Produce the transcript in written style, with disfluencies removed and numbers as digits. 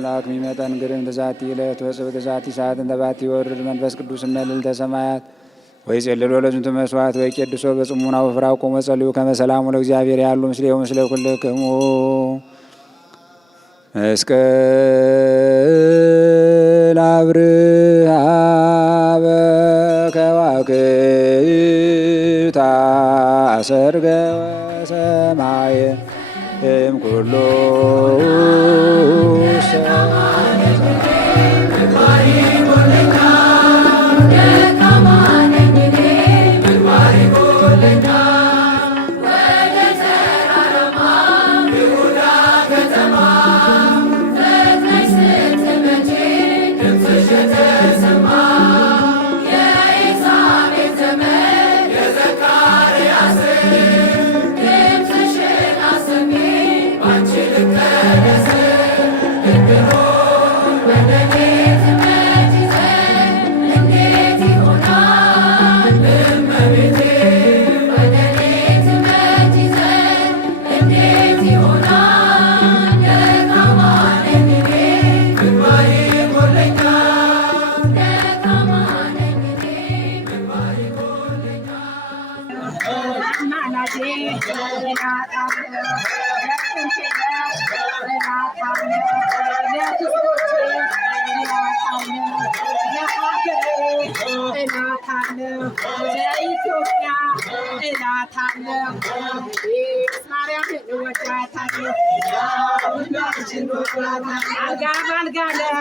አምላክ ሚመጠን ግርም ተዛቲ ዕለት ወጽብት ተዛቲ ሰዓት እንተባቲ ወርድ መንፈስ ቅዱስ መልዕልተ ሰማያት ወይ ጸልሎ ለዝንቱ መስዋዕት ወይ ቄድሶ በጽሙና ወፍራው ቆመ ጸልዩ ከመሰላሙ ለእግዚአብሔር ያሉ ምስሌው ምስለ ኩልክሙ መስቀል አብርሃ በከዋክብት አሰርገ ወሰማየ እምኩሉ Alga